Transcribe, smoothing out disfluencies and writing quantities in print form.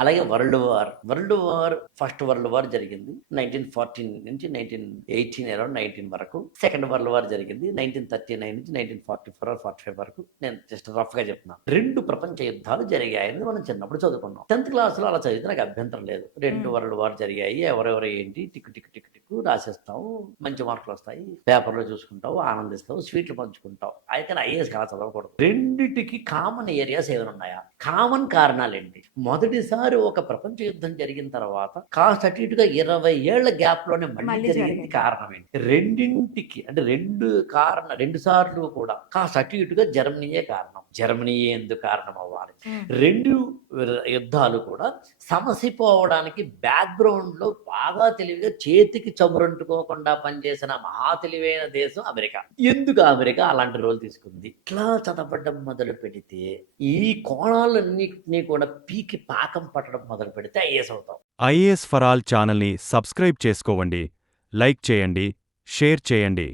అలాగే world war first world war జరిగింది 1914 నుంచి 1918 అరౌండ్ 19 వరకు. సెకండ్ వరల్డ్ వార్ జరిగింది 1939 నుంచి 1944 ఆర్ 45 వరకు. నేను జస్ట్ రఫ్ గా చెప్తున్నాను. 2 ప్రపంచ యుద్ధాలు జరిగాయని మనం చిన్నప్పుడు చదువుకున్నాం. 10th క్లాస్ లో అలా చదివితే నాకు అభ్యంతరం లేదు. 2 వరల్డ్ వార్ జరిగాయి, ఎవరెవరు ఏంటి టిక్ టిక్ టిక్ టిక్ రాసేస్తావు, మంచి మార్కులు వస్తాయి, పేపర్లో చూసుకుంటావు, ఆనందిస్తావు, స్వీట్లు పంచుకుంటావు. అయితే ఐఏఎస్ అలా చదవకూడదు. రెండిటికి కామన్ ఏరియాస్ ఏమైనా ఉన్నాయా? కామన్ కారణాలు ఏంటి? మొదటిసారి ఒక ప్రపంచ యుద్ధం జరిగిన తర్వాత కాస్త అటు ఇటుగా 20 ఏళ్ల గ్యాప్ లోనే మళ్ళీ జరిగింది. కారణం ఏంటి? రెండింటికి అంటే రెండు సార్లు కూడా కాస్త అటు ఇటుగా జర్మనీయే కారణం. జర్మనీయే ఎందుకు కారణం అవ్వాలి? 2 యుద్ధాలు కూడా సమసిపోవడానికి బ్యాక్గ్రౌండ్ లో బాగా తెలివిగా చేతికి చమురంటుకోకుండా పనిచేసిన మహా తెలివైన దేశం అమెరికా. ఎందుకు అమెరికా అలాంటి రోల్ తీసుకుంది? ఇట్లా చదవడం మొదలు పెడితే ఈ కోణాలన్నింటినీ కూడా పీకి పాకం పట్టడం మొదలు పెడితే ఐఏఎస్ అవుతాం. ఐఏఎస్ ఫర్ ఆల్ ఛానల్ని సబ్స్క్రైబ్ చేసుకోండి, లైక్ చేయండి, షేర్ చేయండి.